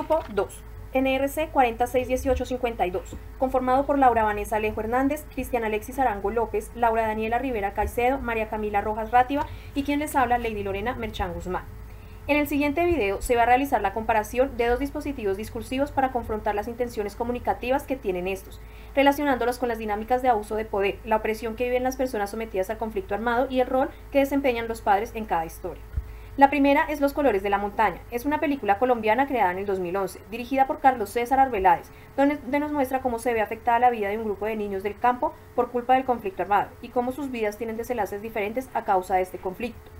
Grupo 2. NRC 461852, conformado por Laura Vanessa Alejo Hernández, Cristian Alexis Arango López, Laura Daniela Rivera Caicedo, María Camila Rojas Rátiva y quien les habla, Lady Lorena Merchán Guzmán. En el siguiente video se va a realizar la comparación de dos dispositivos discursivos para confrontar las intenciones comunicativas que tienen estos, relacionándolos con las dinámicas de abuso de poder, la opresión que viven las personas sometidas al conflicto armado y el rol que desempeñan los padres en cada historia. La primera es Los colores de la montaña. Es una película colombiana creada en el 2011, dirigida por Carlos César Arbeláez, donde nos muestra cómo se ve afectada la vida de un grupo de niños del campo por culpa del conflicto armado y cómo sus vidas tienen desenlaces diferentes a causa de este conflicto.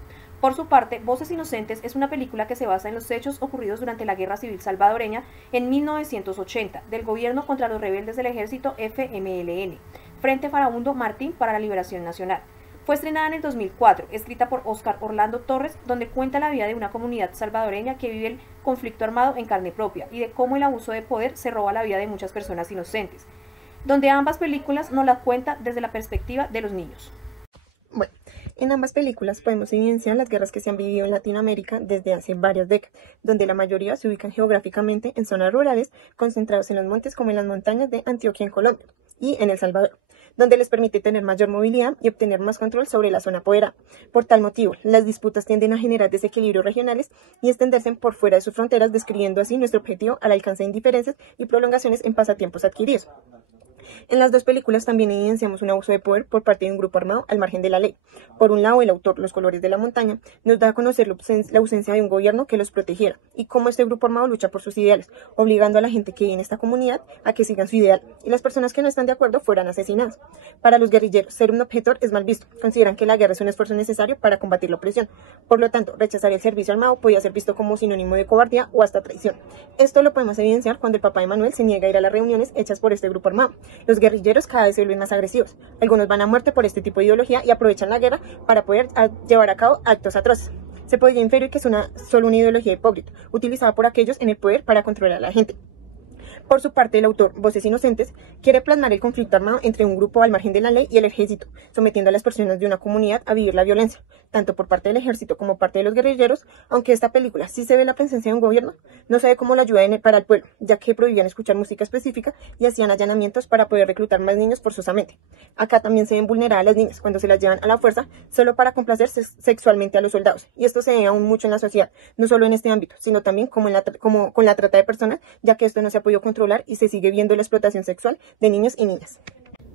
Por su parte, Voces Inocentes es una película que se basa en los hechos ocurridos durante la Guerra Civil Salvadoreña en 1980, del gobierno contra los rebeldes del ejército FMLN, Frente Farabundo Martín para la Liberación Nacional. Fue estrenada en el 2004, escrita por Óscar Orlando Torres, donde cuenta la vida de una comunidad salvadoreña que vive el conflicto armado en carne propia y de cómo el abuso de poder se roba la vida de muchas personas inocentes, donde ambas películas nos la cuentan desde la perspectiva de los niños. Bueno, en ambas películas podemos evidenciar las guerras que se han vivido en Latinoamérica desde hace varias décadas, donde la mayoría se ubican geográficamente en zonas rurales, concentrados en los montes como en las montañas de Antioquia en Colombia y en El Salvador, donde les permite tener mayor movilidad y obtener más control sobre la zona apoderada. Por tal motivo, las disputas tienden a generar desequilibrios regionales y extenderse por fuera de sus fronteras, describiendo así nuestro objetivo al alcance de indiferencias y prolongaciones en pasatiempos adquiridos. En las dos películas también evidenciamos un abuso de poder por parte de un grupo armado al margen de la ley. Por un lado, el autor, Los colores de la montaña, nos da a conocer la ausencia de un gobierno que los protegiera y cómo este grupo armado lucha por sus ideales, obligando a la gente que vive en esta comunidad a que sigan su ideal y las personas que no están de acuerdo fueran asesinadas. Para los guerrilleros, ser un objetor es mal visto. Consideran que la guerra es un esfuerzo necesario para combatir la opresión. Por lo tanto, rechazar el servicio armado podía ser visto como sinónimo de cobardía o hasta traición. Esto lo podemos evidenciar cuando el papá de Manuel se niega a ir a las reuniones hechas por este grupo armado. Los guerrilleros cada vez se vuelven más agresivos. Algunos van a muerte por este tipo de ideología y aprovechan la guerra para poder llevar a cabo actos atroces. Se podría inferir que es solo una ideología hipócrita, utilizada por aquellos en el poder para controlar a la gente. Por su parte, el autor, Voces Inocentes, quiere plasmar el conflicto armado entre un grupo al margen de la ley y el ejército, sometiendo a las personas de una comunidad a vivir la violencia, tanto por parte del ejército como parte de los guerrilleros, aunque esta película sí se ve la presencia de un gobierno, no se ve cómo la ayuda para el pueblo, ya que prohibían escuchar música específica y hacían allanamientos para poder reclutar más niños forzosamente. Acá también se ven vulneradas las niñas cuando se las llevan a la fuerza solo para complacer sexualmente a los soldados, y esto se ve aún mucho en la sociedad, no solo en este ámbito, sino también como con la trata de personas, ya que esto no se ha podido controlar y se sigue viendo la explotación sexual de niños y niñas.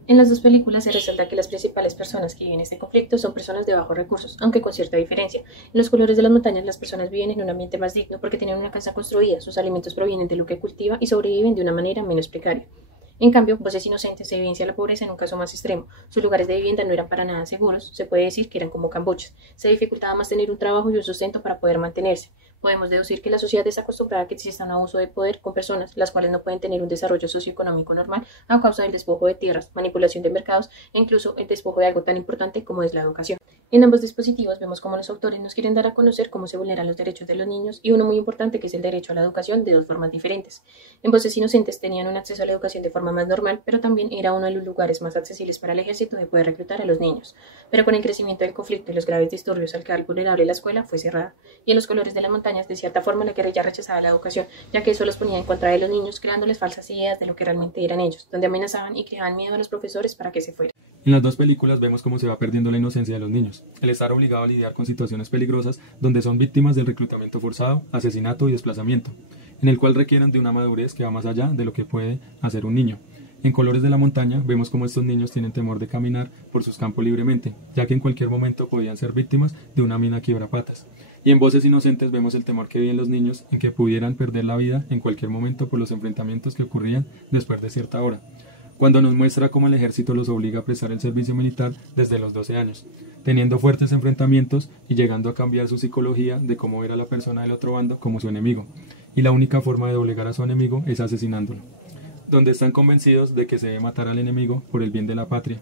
En las dos películas se resalta que las principales personas que viven este conflicto son personas de bajos recursos, aunque con cierta diferencia. En Los colores de las montañas las personas viven en un ambiente más digno porque tienen una casa construida, sus alimentos provienen de lo que cultiva y sobreviven de una manera menos precaria. En cambio, Voces Inocentes se evidencia la pobreza en un caso más extremo. Sus lugares de vivienda no eran para nada seguros, se puede decir que eran como cambochas. Se dificultaba más tener un trabajo y un sustento para poder mantenerse. Podemos deducir que la sociedad está acostumbrada a que exista un abuso de poder con personas, las cuales no pueden tener un desarrollo socioeconómico normal a causa del despojo de tierras, manipulación de mercados e incluso el despojo de algo tan importante como es la educación. En ambos dispositivos vemos cómo los autores nos quieren dar a conocer cómo se vulneran los derechos de los niños y uno muy importante que es el derecho a la educación de dos formas diferentes. En Voces Inocentes tenían un acceso a la educación de forma más normal, pero también era uno de los lugares más accesibles para el ejército de poder reclutar a los niños. Pero con el crecimiento del conflicto y los graves disturbios al quedar vulnerable la escuela fue cerrada. Y en Los colores de las montañas, de cierta forma, la guerrilla rechazaba la educación, ya que eso los ponía en contra de los niños, creándoles falsas ideas de lo que realmente eran ellos, donde amenazaban y creaban miedo a los profesores para que se fueran. En las dos películas vemos cómo se va perdiendo la inocencia de los niños, el estar obligado a lidiar con situaciones peligrosas donde son víctimas del reclutamiento forzado, asesinato y desplazamiento, en el cual requieren de una madurez que va más allá de lo que puede hacer un niño. En Colores de la montaña vemos cómo estos niños tienen temor de caminar por sus campos libremente, ya que en cualquier momento podían ser víctimas de una mina quiebrapatas. Y en Voces Inocentes vemos el temor que viven los niños en que pudieran perder la vida en cualquier momento por los enfrentamientos que ocurrían después de cierta hora, cuando nos muestra cómo el ejército los obliga a prestar el servicio militar desde los 12 años, teniendo fuertes enfrentamientos y llegando a cambiar su psicología de cómo ver a la persona del otro bando como su enemigo, y la única forma de doblegar a su enemigo es asesinándolo, donde están convencidos de que se debe matar al enemigo por el bien de la patria,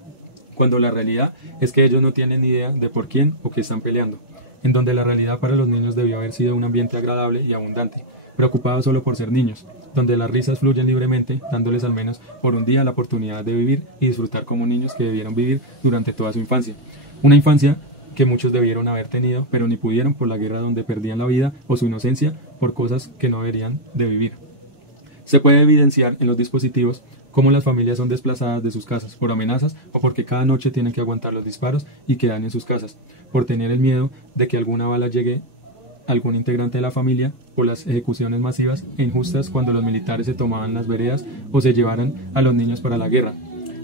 cuando la realidad es que ellos no tienen ni idea de por quién o qué están peleando, en donde la realidad para los niños debió haber sido un ambiente agradable y abundante, preocupados solo por ser niños, donde las risas fluyen libremente, dándoles al menos por un día la oportunidad de vivir y disfrutar como niños que debieron vivir durante toda su infancia. Una infancia que muchos debieron haber tenido, pero ni pudieron por la guerra donde perdían la vida o su inocencia por cosas que no deberían de vivir. Se puede evidenciar en los dispositivos cómo las familias son desplazadas de sus casas por amenazas o porque cada noche tienen que aguantar los disparos y quedan en sus casas, por tener el miedo de que alguna bala llegue a algún integrante de la familia, o las ejecuciones masivas e injustas cuando los militares se tomaban las veredas o se llevaran a los niños para la guerra.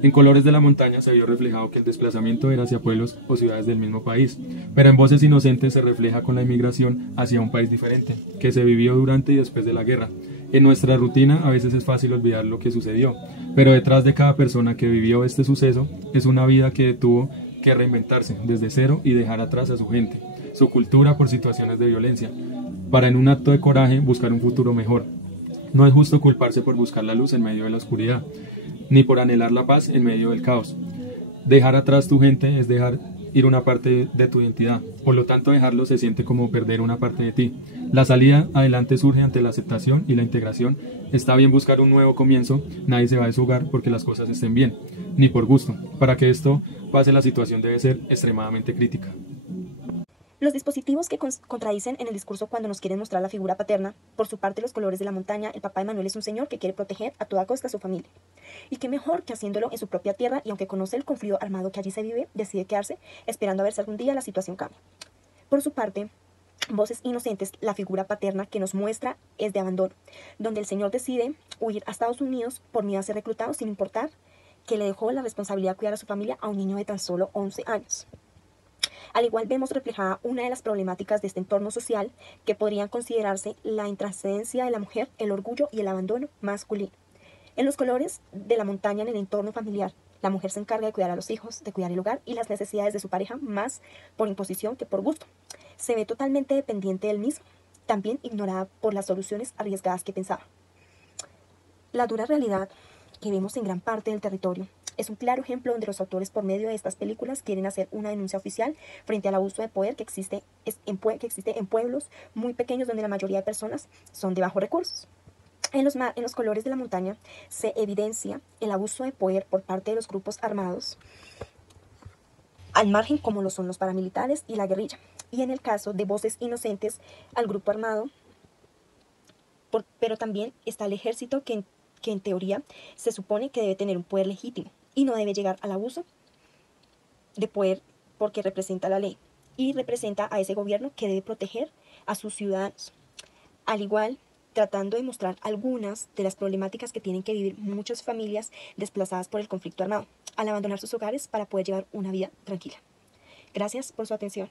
En Colores de la Montaña se vio reflejado que el desplazamiento era hacia pueblos o ciudades del mismo país, pero en Voces Inocentes se refleja con la inmigración hacia un país diferente, que se vivió durante y después de la guerra. En nuestra rutina a veces es fácil olvidar lo que sucedió, pero detrás de cada persona que vivió este suceso es una vida que tuvo que reinventarse desde cero y dejar atrás a su gente, su cultura por situaciones de violencia, para en un acto de coraje buscar un futuro mejor. No es justo culparse por buscar la luz en medio de la oscuridad, ni por anhelar la paz en medio del caos. Dejar atrás tu gente es dejar ir una parte de tu identidad, por lo tanto dejarlo se siente como perder una parte de ti. La salida adelante surge ante la aceptación y la integración. Está bien buscar un nuevo comienzo, nadie se va de su hogar porque las cosas estén bien, ni por gusto. Para que esto pase, la situación debe ser extremadamente crítica. Los dispositivos que contradicen en el discurso cuando nos quieren mostrar la figura paterna. Por su parte, Los Colores de la Montaña, el papá de Manuel es un señor que quiere proteger a toda costa a su familia. Y qué mejor que haciéndolo en su propia tierra, y aunque conoce el conflicto armado que allí se vive, decide quedarse esperando a ver si algún día la situación cambia. Por su parte, Voces Inocentes, la figura paterna que nos muestra es de abandono, donde el señor decide huir a Estados Unidos por miedo a ser reclutado, sin importar que le dejó la responsabilidad de cuidar a su familia a un niño de tan solo 11 años. Al igual vemos reflejada una de las problemáticas de este entorno social que podrían considerarse la intrascendencia de la mujer, el orgullo y el abandono masculino. En Los Colores de la Montaña, en el entorno familiar, la mujer se encarga de cuidar a los hijos, de cuidar el hogar y las necesidades de su pareja, más por imposición que por gusto. Se ve totalmente dependiente del mismo, también ignorada por las soluciones arriesgadas que pensaba. La dura realidad que vemos en gran parte del territorio es un claro ejemplo donde los autores, por medio de estas películas, quieren hacer una denuncia oficial frente al abuso de poder que existe en pueblos muy pequeños donde la mayoría de personas son de bajos recursos. En los Colores de la Montaña se evidencia el abuso de poder por parte de los grupos armados, al margen como lo son los paramilitares y la guerrilla. Y en el caso de Voces Inocentes, al grupo armado, pero también está el ejército que en teoría se supone que debe tener un poder legítimo y no debe llegar al abuso de poder porque representa la ley y representa a ese gobierno que debe proteger a sus ciudadanos. Al igual, tratando de mostrar algunas de las problemáticas que tienen que vivir muchas familias desplazadas por el conflicto armado, al abandonar sus hogares para poder llevar una vida tranquila. Gracias por su atención.